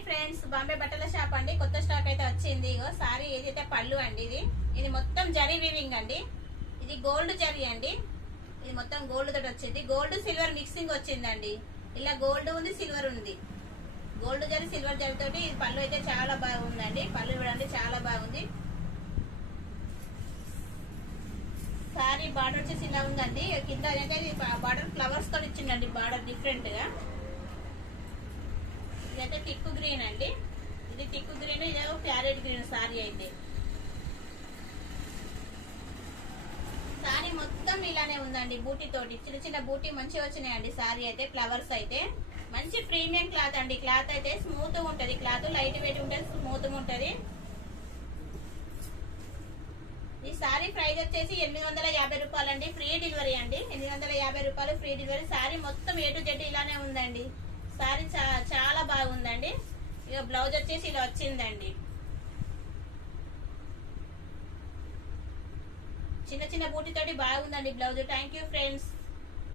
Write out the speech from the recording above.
Hi friends, Bombay బట్టల shop అండి. కొత్త స్టాక్ అయితే వచ్చింది. ఇగో సారీ ఏదైతే పళ్ళు అండి. ఇది మొత్తం జరీ వీవింగ్ అండి. ఇది గోల్డ్ జరీ అండి. ఇది మొత్తం గోల్డ్ తోటి వచ్చింది. గోల్డ్ సిల్వర్ మిక్సింగ్ వచ్చిందండి. ఇలా గోల్డ్ ఉంది, సిల్వర్ ఉంది. గోల్డ్ జరీ సిల్వర్ జరీ తోటి ఇది పళ్ళు అయితే చాలా బాగుందండి. పళ్ళు చూడండి, చాలా బాగుంది. సారీ బార్డర్ వచ్చేసి ఇలా ఉందండి. కింద అయితే బార్డర్ ఫ్లవర్స్ తోటి ఇచ్చిందండి. బార్డర్ డిఫరెంట్ గా. ఇదైతే టిక్కు గ్రీన్ అండి. ఇది టిక్కు గ్రీన్, ఇదేమో ప్యారెట్ గ్రీన్ సారీ అయితే. సారీ మొత్తం ఇలానే ఉందండి. బూటీ తోటి చిన్న చిన్న బూటీ మంచిగా వచ్చినాయండి. సారీ అయితే ఫ్లవర్స్ అయితే మంచి ప్రీమియం క్లాత్ అండి. క్లాత్ అయితే స్మూత్ ఉంటది. క్లాత్ లైట్ వెయిట్ ఉంటది, స్మూత్ ఉంటది. ఈ సారీ ప్రైస్ వచ్చేసి 850 రూపాయలండి. ఫ్రీ డెలివరీ అండి. 850 రూపాయలు ఫ్రీ డెలివరీ. సారీ మొత్తం ఏ టు జెడ్ ఇలానే ఉందండి. సారీ చాలా బాగుందండి. ఇక బ్లౌజ్ వచ్చేసి ఇలా వచ్చిందండి. చిన్న చిన్న బూటీ తోటి బాగుందండి బ్లౌజ్. Thank you friends.